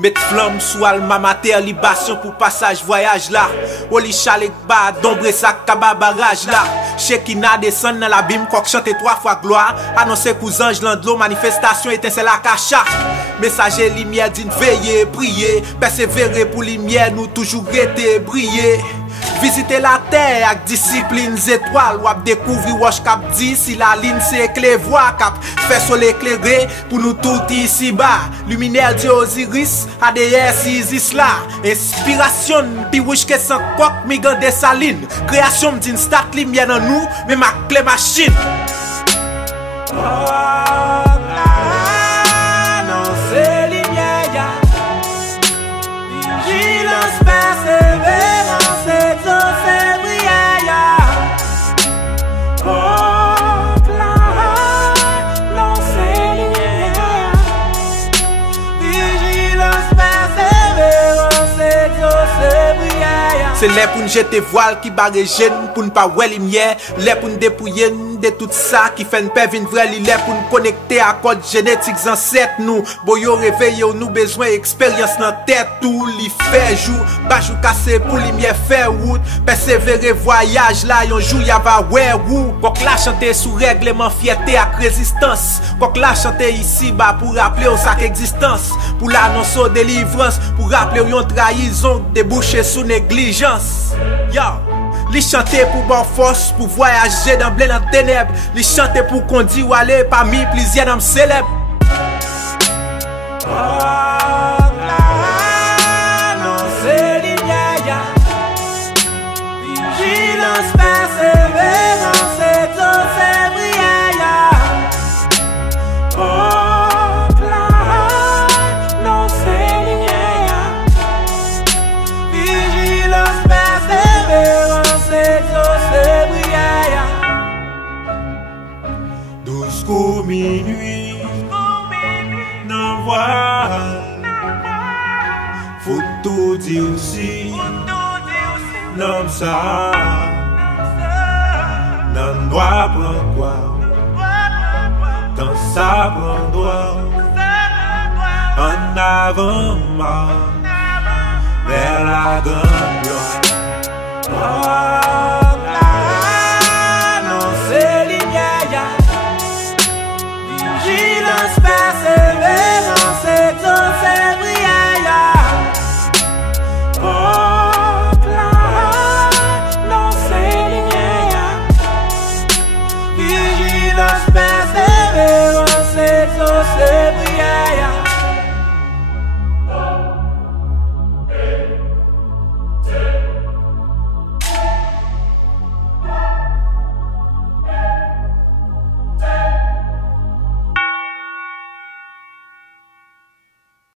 Met flamme sous alma mater, libation pour passage voyage là. Oli chalek ba, dombre sa kaba barrage là. Shekina descend dans l'abîme, coq chante 3 fois gloire. Annoncer cousin ange l'andlo, manifestation étincelle à cacha. Messager lumière d'une veiller, prier. Persévérer pour lumière, nous toujours été briller. Visiter la terre avec discipline étoiles. Ou ap découvrir wash cap dit si la ligne c'est éclaivoie cap. Fait soleil éclairé pour nous tout ici bas. Luminaire di Osiris, ADS Isis là. Inspiration, pi wish que sans coq, mi gande saline. Création d'une start lumière dans nous, mais ma clé machine. C'est là pour nous jeter voile qui barre gêne, pour ne pas voir lumière, là pour nous dépouiller de tout ça qui fait une paix une vraie là pour nous connecter à code génétique ancêtres nous. Boyo réveiller nous besoin expérience dans tête tout li fait jour, bajou cassé pour lumière faire route, persévérer voyage là un jour y va ouais ou coq la chanter sous règlement fierté à résistance, coq la chanter ici bas pour rappeler au sac existence, pour l'annoncer délivrance, pour rappeler une trahison déboucher sous négligence. Yo, li chante pour bonne force, pour voyager dans blé dans ténèbres. Li chante pour conduire ou aller parmi plusieurs hommes célèbres. Vigilance, persévérance et tout c'est briller. Non c'est lumière. Vigilance, persévérance et tout c'est briller. 12 coups minuit, n'en voile. Faut tout dire aussi, non ça. N'en doit prendre quoi, dans ça prend droit. En avant, vers la grande gloire. Vigilance, persévérance et tout c'est briller. Non c'est lumière. Vigilance, persévérance.